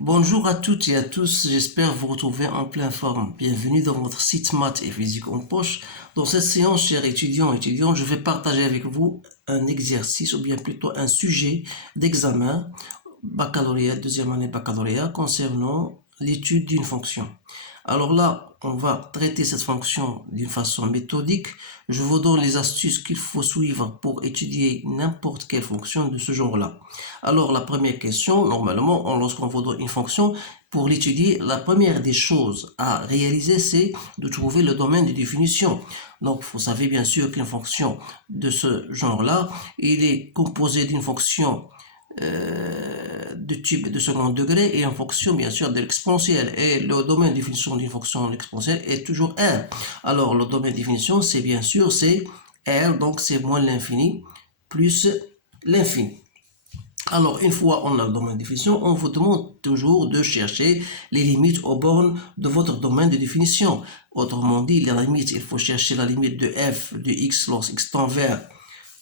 Bonjour à toutes et à tous, j'espère vous retrouver en pleine forme. Bienvenue dans votre site maths et physique en poche. Dans cette séance, chers étudiants et étudiantes, je vais partager avec vous un exercice ou bien plutôt un sujet d'examen baccalauréat, deuxième année baccalauréat concernant l'étude d'une fonction. Alors là, on va traiter cette fonction d'une façon méthodique. Je vous donne les astuces qu'il faut suivre pour étudier n'importe quelle fonction de ce genre-là. Alors la première question, normalement, lorsqu'on vous donne une fonction, pour l'étudier, la première des choses à réaliser, c'est de trouver le domaine de définition. Donc, vous savez bien sûr qu'une fonction de ce genre-là, il est composé d'une fonction de type de second degré et en fonction bien sûr de l'exponentielle, et le domaine de définition d'une fonction exponentielle est toujours R. Alors le domaine de définition, c'est bien sûr c'est R, donc c'est moins l'infini plus l'infini. Alors, une fois on a le domaine de définition, on vous demande toujours de chercher les limites aux bornes de votre domaine de définition. Autrement dit, la limite, il faut chercher la limite de f de x lorsque x tend vers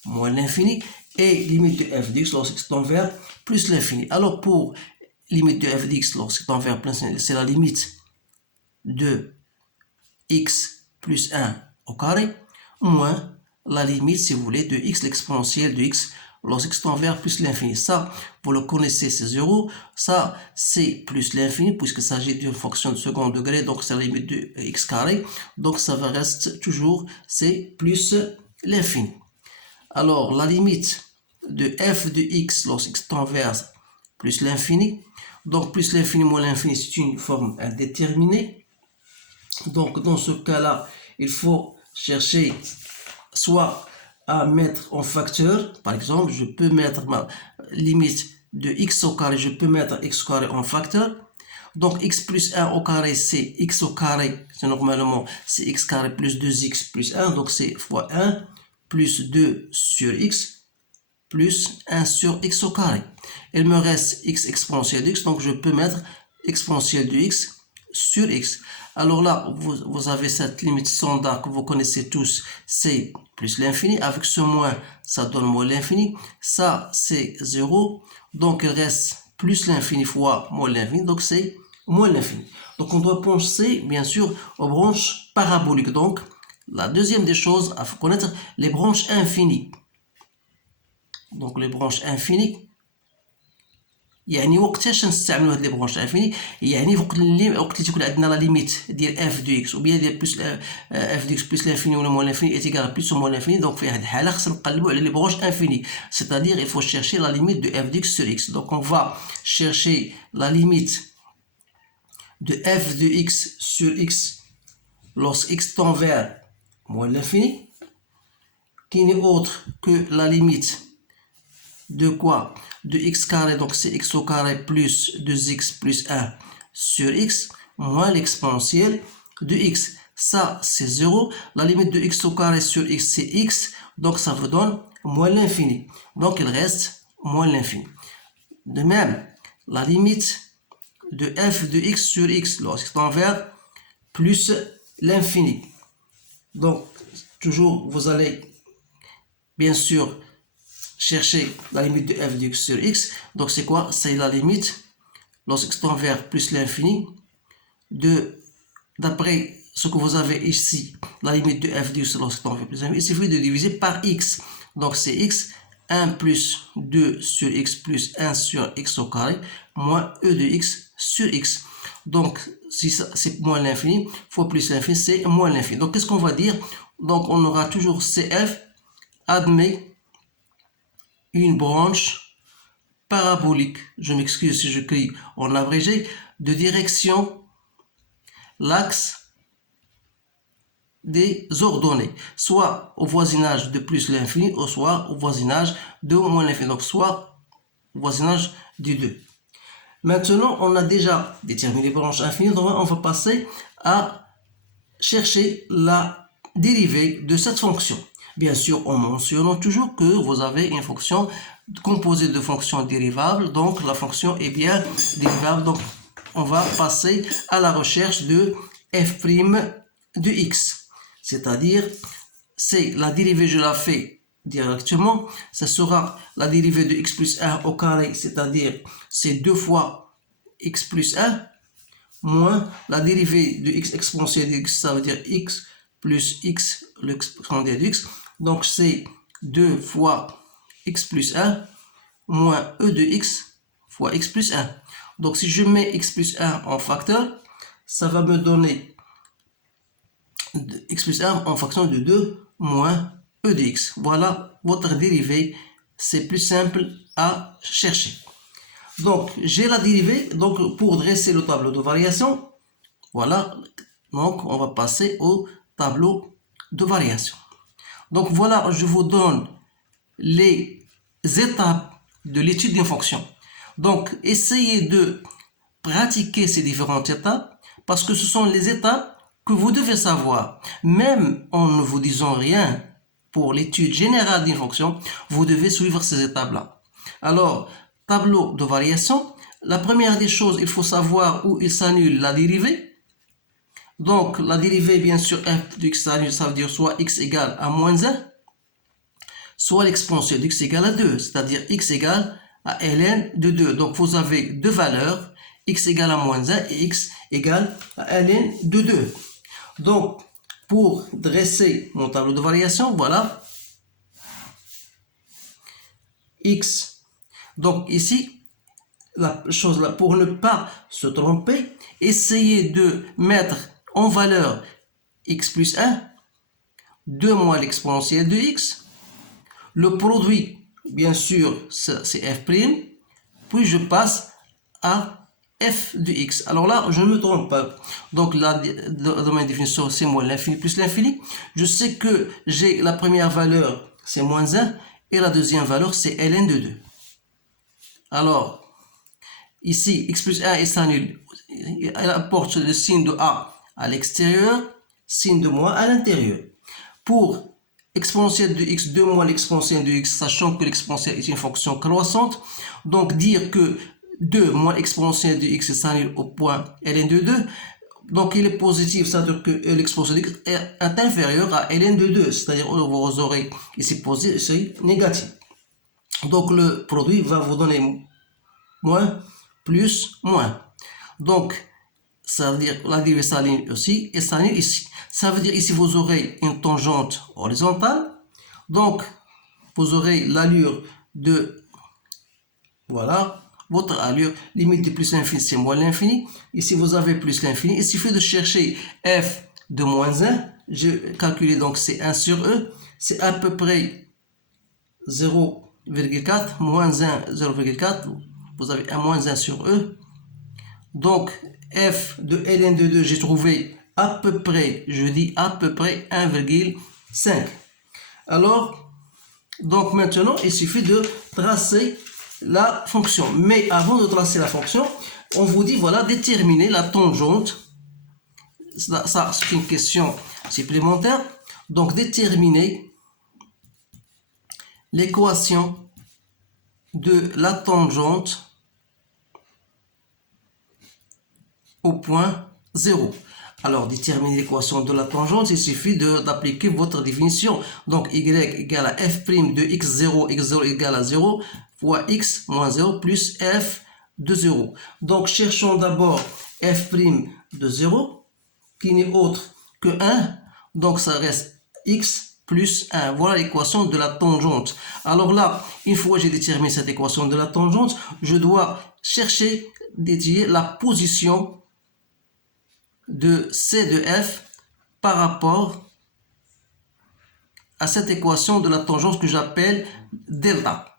moins l'infini et limite de f de x lorsque x tend vers plus l'infini. Alors, pour limite de f de x lorsque x tend vers plus l'infini, c'est la limite de x plus 1 au carré moins la limite, si vous voulez, de x, l'exponentielle de x lorsque x tend vers plus l'infini. Ça, vous le connaissez, c'est 0. Ça, c'est plus l'infini, puisqu'il s'agit d'une fonction de second degré, donc c'est la limite de x carré. Donc, ça va rester toujours, c'est plus l'infini. Alors, la limite de f de x lorsque x tend vers plus l'infini. Donc, plus l'infini moins l'infini, c'est une forme indéterminée. Donc, dans ce cas-là, il faut chercher soit à mettre en facteur. Par exemple, je peux mettre ma limite de x au carré, je peux mettre x au carré en facteur. Donc, x plus 1 au carré, c'est x au carré, c'est normalement, c'est x carré plus 2x plus 1, donc c'est fois 1 plus 2 sur x plus 1 sur x au carré. Il me reste x exponentielle de x, donc je peux mettre exponentielle de x sur x. Alors là, vous avez cette limite standard que vous connaissez tous, c'est plus l'infini. Avec ce moins, ça donne moins l'infini. Ça, c'est 0. Donc, il reste plus l'infini fois moins l'infini. Donc, c'est moins l'infini. Donc, on doit penser, bien sûr, aux branches paraboliques. Donc, la deuxième des choses à connaître, les branches infinies. Donc, les branches infinies. يعني وقتاش نستعملوا هاد لي برونش انفيني، يعني وقت اللي تكون عندنا لا ليميت ديال اف دو اكس وبيان ديال بلس اف دو اكس بلس لانفيني ولا موان لانفيني ايتيكال بلس موان لانفيني. دونك في هاد الحاله خصنا نقلبوا على لي برونش انفيني، c'est-à-dire il faut chercher la limite de f de x sur x. Donc on va chercher la limite de f de x sur x lorsque x tend vers moins l'infini, qui n'est autre que la limite de quoi? De x carré, donc c'est x au carré plus 2x plus 1 sur x, moins l'exponentielle de x. Ça, c'est 0. La limite de x au carré sur x, c'est x. Donc, ça vous donne moins l'infini. Donc, il reste moins l'infini. De même, la limite de f de x sur x, lorsqu'il tend vers plus l'infini. Donc, toujours, vous allez, bien sûr, chercher la limite de f de x sur x. Donc, c'est quoi? C'est la limite, lorsque x tend vers plus l'infini, d'après ce que vous avez ici, la limite de f de x lorsque x tend vers plus l'infini, il suffit de diviser par x. Donc, c'est x, 1 plus 2 sur x plus 1 sur x au carré, moins e de x sur x. Donc, si c'est moins l'infini, fois plus l'infini, c'est moins l'infini. Donc, qu'est-ce qu'on va dire? Donc, on aura toujours cf, admet une branche parabolique, je m'excuse si je crie en abrégé, de direction l'axe des ordonnées, soit au voisinage de plus l'infini, ou soit au voisinage de moins l'infini, donc soit au voisinage du 2. Maintenant, on a déjà déterminé les branches infinies, donc on va passer à chercher la dérivée de cette fonction. Bien sûr, en mentionnant toujours que vous avez une fonction composée de fonctions dérivables, donc la fonction est bien dérivable. Donc, on va passer à la recherche de f' de x, c'est-à-dire, c'est la dérivée, je la fais directement, ça sera la dérivée de x plus 1 au carré, c'est-à-dire, c'est 2 fois x plus 1 moins la dérivée de x exponentielle de x, ça veut dire x plus x, l'exponentielle de x. Donc c'est 2 fois x plus 1 moins e de x fois x plus 1. Donc si je mets x plus 1 en facteur, ça va me donner x plus 1 en fraction de 2 moins e de x. Voilà votre dérivée. C'est plus simple à chercher. Donc j'ai la dérivée. Donc pour dresser le tableau de variation, voilà. Donc on va passer au tableau de variation. Donc voilà, je vous donne les étapes de l'étude d'une fonction. Donc essayez de pratiquer ces différentes étapes parce que ce sont les étapes que vous devez savoir. Même en ne vous disant rien pour l'étude générale d'une fonction, vous devez suivre ces étapes-là. Alors, tableau de variation, la première des choses, il faut savoir où il s'annule la dérivée. Donc, la dérivée, bien sûr, f de x s'annule, ça veut dire soit x égale à moins 1, soit l'exponentielle de x égale à 2, c'est-à-dire x égale à ln de 2. Donc, vous avez deux valeurs, x égale à moins 1 et x égale à ln de 2. Donc, pour dresser mon tableau de variation, voilà, x. Donc, ici, la chose là, pour ne pas se tromper, essayez de mettre en valeur x plus 1, 2 moins l'exponentielle de x. Le produit, bien sûr, c'est f', puis je passe à f de x. Alors là, je ne me trompe pas. Donc là, dans ma définition, c'est moins l'infini plus l'infini. Je sais que j'ai la première valeur, c'est moins 1, et la deuxième valeur, c'est ln de 2. Alors, ici, x plus 1, il s'annule. Elle apporte le signe de a à l'extérieur, signe de moins à l'intérieur. Pour exponentielle de x, 2 moins l'exponentielle de x, sachant que l'exponentielle est une fonction croissante, donc dire que 2 moins l'exponentielle de x s'annule au point ln de 2, donc il est positif, c'est-à-dire que l'exponentielle de x est inférieure à ln de 2, c'est-à-dire vous aurez ici positif, ici négatif. Donc le produit va vous donner moins, plus, moins. Donc, ça veut dire la dérivée s'aligne aussi et s'aligne ici. Ça veut dire ici vous aurez une tangente horizontale. Donc, vous aurez l'allure de, voilà, votre allure, limite de plus l'infini, c'est moins l'infini. Ici, vous avez plus l'infini. Il suffit de chercher f de moins 1. Je calcule donc c'est 1 sur e. C'est à peu près 0,4, moins 1, 0,4. Vous avez un moins 1 sur e. Donc, f de ln de 2, j'ai trouvé à peu près, je dis à peu près 1,5. Alors, donc maintenant, il suffit de tracer la fonction. Mais avant de tracer la fonction, on vous dit, voilà, déterminer la tangente. Ça c'est une question supplémentaire. Donc, déterminer l'équation de la tangente au point 0. Alors, déterminer l'équation de la tangente, il suffit d'appliquer votre définition. Donc, y égale à f' de x0, x0 égale à 0, fois x moins 0 plus f de 0. Donc, cherchons d'abord f' de 0, qui n'est autre que 1. Donc, ça reste x plus 1. Voilà l'équation de la tangente. Alors là, une fois que j'ai déterminé cette équation de la tangente, je dois chercher d'étudier la position de C de f par rapport à cette équation de la tangente que j'appelle delta.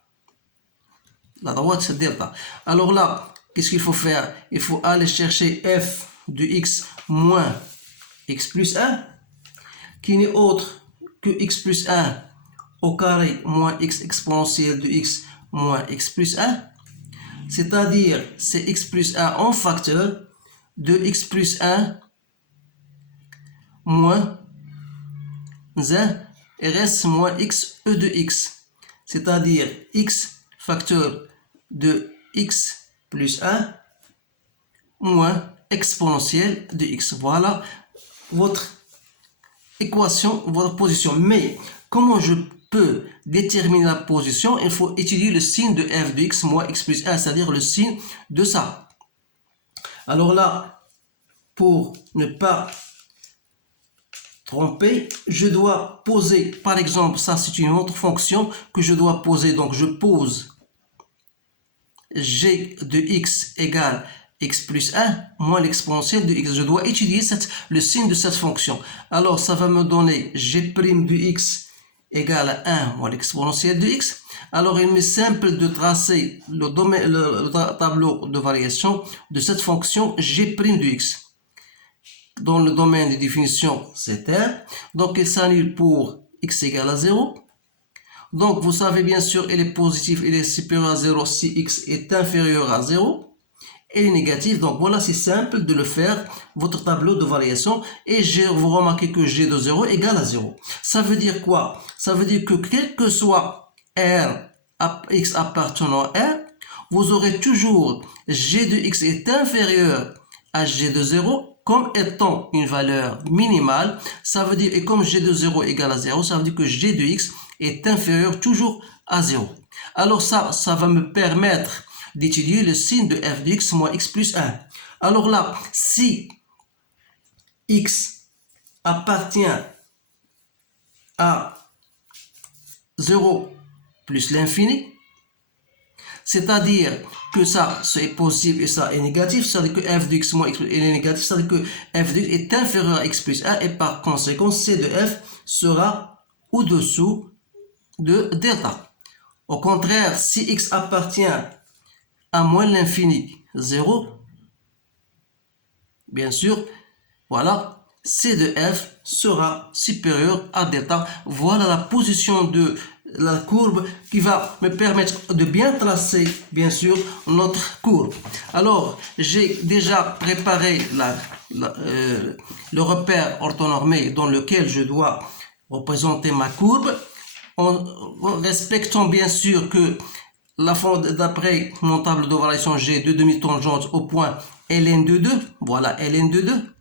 La droite, c'est delta. Alors là, qu'est-ce qu'il faut faire? Il faut aller chercher f de x moins x plus 1, qui n'est autre que x plus 1 au carré moins x exponentielle de x moins x plus 1. C'est-à-dire, c'est x plus 1 en facteur de x plus 1 moins 1 et reste moins x e de x. C'est-à-dire x facteur de x plus 1 moins exponentielle de x. Voilà votre équation, votre position. Mais comment je peux déterminer la position? Il faut étudier le signe de f de x moins x plus 1, c'est-à-dire le signe de ça. Alors là, pour ne pas tromper, je dois poser, par exemple, ça c'est une autre fonction que je dois poser. Donc je pose g de x égale x plus 1 moins l'exponentielle de x. Je dois étudier le signe de cette fonction. Alors ça va me donner g' de x égale à 1 moins l'exponentielle de x. Alors il m'est simple de tracer le tableau de variation de cette fonction g' de x. Dans le domaine de définition, c'est 1. Donc il s'annule pour x égale à 0. Donc vous savez bien sûr, il est positif, il est supérieur à 0 si x est inférieur à 0. Et il est négatif, donc voilà, c'est simple de le faire, votre tableau de variation. Et vous remarquez que g de 0 égale à 0. Ça veut dire quoi? Ça veut dire que quel que soit r, x appartenant à r, vous aurez toujours g de x est inférieur à g de 0 comme étant une valeur minimale. Ça veut dire, et comme g de 0 égale à 0, ça veut dire que g de x est inférieur toujours à 0. Alors ça va me permettre d'étudier le signe de f de x moins x plus 1. Alors là, si x appartient à 0 plus l'infini, c'est-à-dire que ça c'est positif et ça est négatif, c'est-à-dire que f de x moins x est négatif, c'est-à-dire que f de x est inférieur à x plus 1 et par conséquent c de f sera au-dessous de delta. Au contraire, si x appartient à moins l'infini 0, bien sûr, voilà, c de f sera supérieur à delta. Voilà la position de la courbe qui va me permettre de bien tracer, bien sûr, notre courbe. Alors, j'ai déjà préparé le repère orthonormé dans lequel je dois représenter ma courbe, en respectant bien sûr que d'après mon tableau de variation, j'ai deux demi-tangentes au point ln de 2, voilà ln de 2,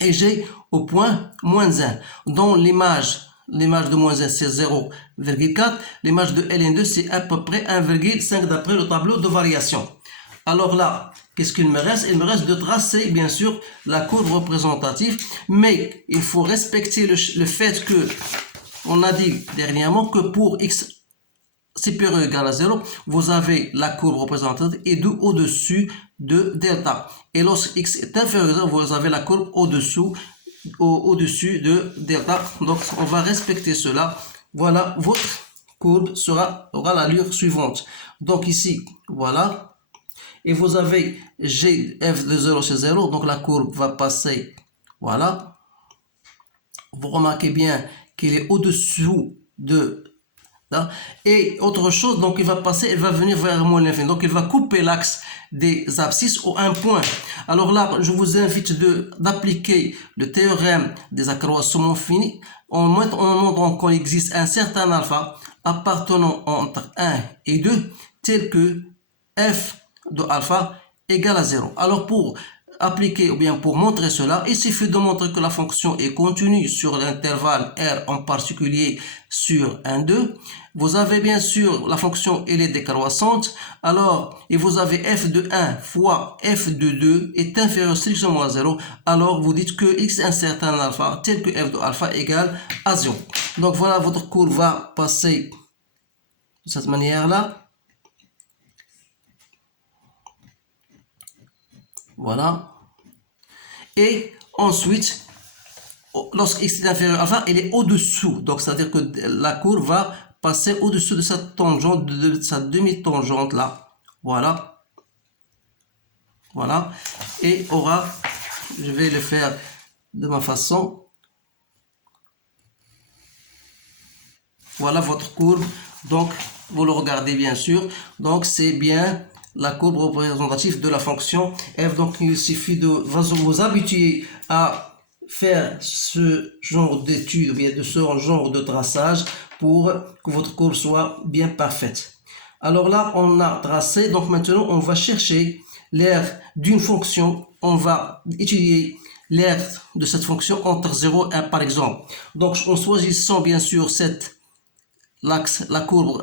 et j'ai au point moins 1. Dans l'image de moins 1 c'est 0,4, l'image de ln2 c'est à peu près 1,5 d'après le tableau de variation. Alors là, qu'est-ce qu'il me reste? Il me reste de tracer bien sûr la courbe représentative, mais il faut respecter le fait que on a dit dernièrement que pour x supérieur ou égal à 0, vous avez la courbe représentative et de au-dessus de delta. Et lorsque x est inférieur à 0, vous avez la courbe au-dessus de delta. Donc, on va respecter cela. Voilà, votre courbe aura l'allure suivante. Donc ici, voilà. Et vous avez g f de 0 c'est 0. Donc, la courbe va passer, voilà. Vous remarquez bien qu'il est au-dessous de... Et autre chose, donc il va passer, il va venir vers moins l'infini. Donc il va couper l'axe des abscisses au un point. Alors là, je vous invite d'appliquer le théorème des accroissements finis en montrant qu'il existe un certain alpha appartenant entre 1 et 2, tel que f de alpha égale à 0. Alors pour appliquer ou bien pour montrer cela, il suffit de montrer que la fonction est continue sur l'intervalle R, en particulier sur 1, 2. Vous avez bien sûr la fonction elle est décroissante, alors et vous avez f de 1 fois f de 2 est inférieur strictement à 0, alors vous dites que x est un certain alpha tel que f de alpha égale à 0. Donc voilà, votre courbe va passer de cette manière-là. Voilà. Et ensuite, lorsque x est inférieur à alpha, il est au-dessous. Donc, c'est-à-dire que la courbe va passer au-dessus de sa tangente, de sa demi-tangente là. Voilà. Voilà. Et je vais le faire de ma façon. Voilà votre courbe. Donc, vous le regardez bien sûr. Donc, c'est bien la courbe représentative de la fonction f. Donc il suffit de vous habituer à faire ce genre d'étude ou bien de ce genre de traçage pour que votre courbe soit bien parfaite. Alors là on a tracé, donc maintenant on va chercher l'aire d'une fonction, on va étudier l'aire de cette fonction entre 0 et 1 par exemple. Donc en choisissant bien sûr l'axe, la courbe,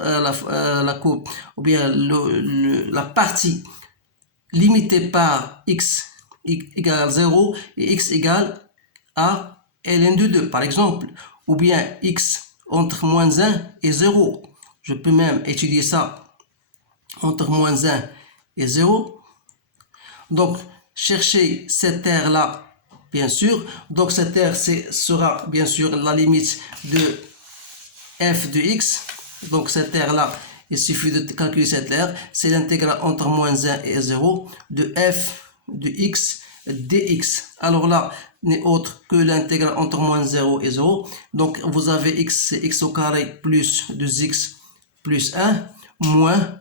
ou bien la partie limité par x égale 0 et x égale à ln de 2, par exemple, ou bien x entre moins 1 et 0. Je peux même étudier ça entre moins 1 et 0. Donc, chercher cette terre-là, bien sûr. Donc, cette terre sera, bien sûr, la limite de f de x. Donc, cette terre-là, il suffit de calculer cette terre. C'est l'intégrale entre moins 1 et 0 de f de x dx. Alors là, n'est autre que l'intégrale entre moins 0 et 0. Donc, vous avez x, c'est x au carré plus 2x plus 1 moins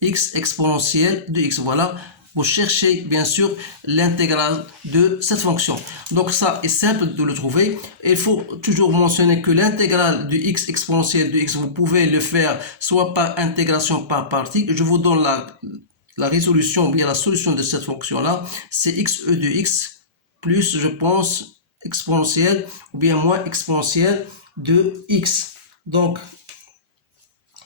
x exponentielle de x. Voilà, vous cherchez bien sûr l'intégrale de cette fonction. Donc ça est simple de le trouver. Il faut toujours mentionner que l'intégrale de x exponentielle de x, vous pouvez le faire soit par intégration par partie. Je vous donne la résolution ou bien la solution de cette fonction-là. C'est xe de x plus, je pense, exponentielle ou bien moins exponentielle de x. Donc,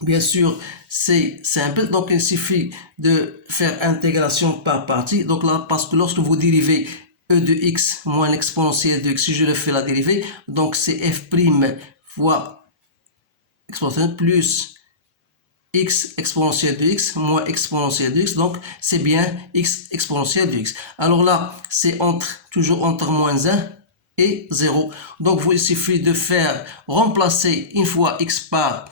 bien sûr, c'est simple. Donc, il suffit de faire intégration par partie. Donc là, parce que lorsque vous dérivez e de x moins l'exponentielle de x, si je le fais la dérivée, donc c'est f' fois exponentielle plus x exponentielle de x moins exponentielle de x. Donc, c'est bien x exponentielle de x. Alors là, c'est toujours entre moins 1 et 0. Donc, il suffit de faire remplacer une fois x par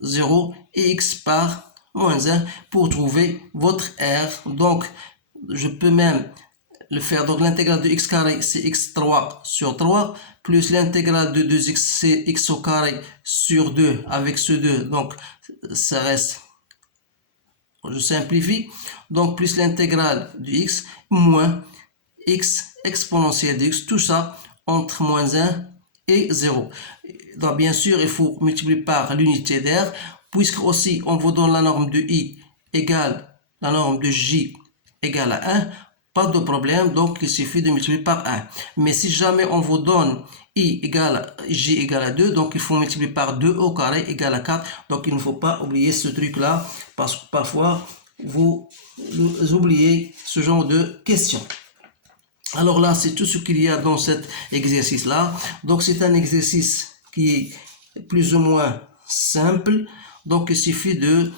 0 et x par moins 1 pour trouver votre R. Donc, je peux même le faire. Donc, l'intégrale de x carré, c'est x3 sur 3, plus l'intégrale de 2x, c'est x au carré sur 2, avec ce 2. Donc, ça reste, je simplifie. Donc, plus l'intégrale de x, moins x exponentielle de x, tout ça entre moins 1 et 0. Donc, bien sûr, il faut multiplier par l'unité d'air, puisque aussi on vous donne la norme de I égale la norme de J égale à 1, pas de problème, donc il suffit de multiplier par 1. Mais si jamais on vous donne I égale J égale à 2, donc il faut multiplier par 2 au carré égale à 4. Donc il ne faut pas oublier ce truc-là, parce que parfois vous oubliez ce genre de questions. Alors là, c'est tout ce qu'il y a dans cet exercice-là. Donc c'est un exercice qui est plus ou moins simple. Donc il suffit de...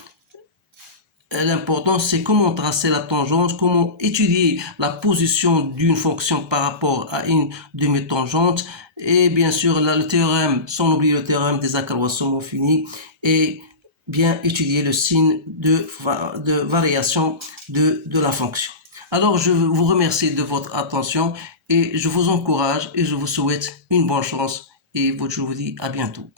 L'important, c'est comment tracer la tangente, comment étudier la position d'une fonction par rapport à une demi-tangente. Et bien sûr, là, le théorème, sans oublier le théorème des accroissements finis. Et bien étudier le signe de variation de la fonction. Alors, je vous remercie de votre attention et je vous encourage et je vous souhaite une bonne chance et je vous dis à bientôt.